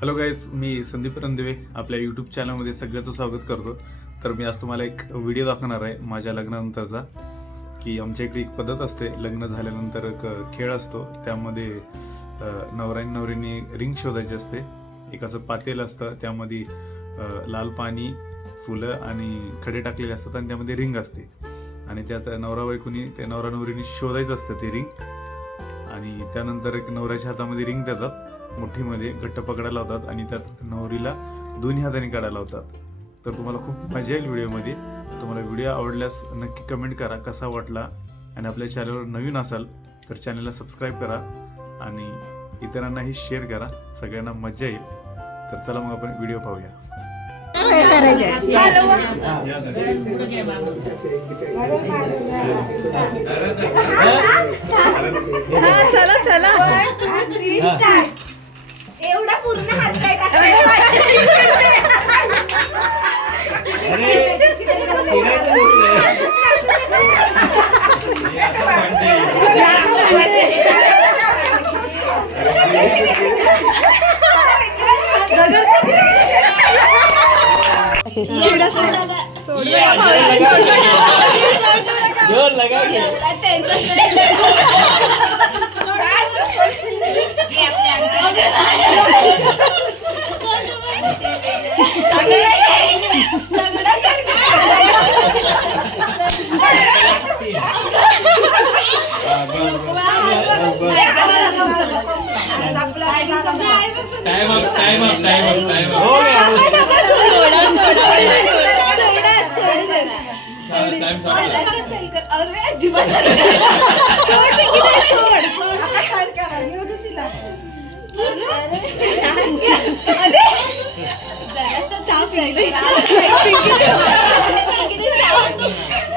Hello guys, मी संदीप रणदिवे आपल्या YouTube चॅनलमध्ये सगळ्याचं स्वागत करतो. तर मी आज तुम्हाला एक व्हिडिओ दाखवणार आहे माझ्या लग्नानंतरचा, की आमच्या इकडे एक पद्धत असते. लग्न झाल्यानंतर एक खेळ असतो, त्यामध्ये नवरा आणि नवरीने रिंग शोधायची असते. एक असं पातेलं असतं, त्यामध्ये लाल पाणी, फुलं आणि खडे टाकलेले असतात आणि त्यामध्ये रिंग असते. आणि त्यात नवरा बायकोनी ते नवरा नवरीने शोधायचं असतं ते रिंग. आणि त्यानंतर एक नवऱ्याच्या हातामध्ये रिंग देतात, मुठीमध्ये घट्ट पकडायला लावतात आणि त्यात नवरीला दोन्ही हाताने काढायला लावतात. तर तुम्हाला खूप मजा येईल व्हिडिओमध्ये. तुम्हाला व्हिडिओ आवडल्यास नक्की कमेंट करा कसा वाटला, आणि आपल्या चॅनलवर नवीन असाल तर चॅनलला सबस्क्राईब करा आणि इतरांनाही शेअर करा. सगळ्यांना मजा येईल. तर चला मग आपण व्हिडिओ पाहूया. चला चला एवढा पूर्ण हात काय जोर लगा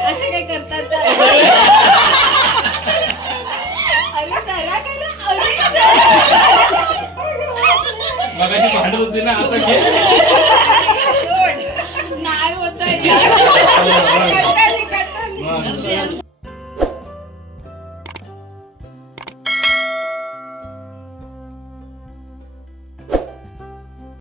असे काय करतात. मगाशी भांडत होती ना, आता नाही होत.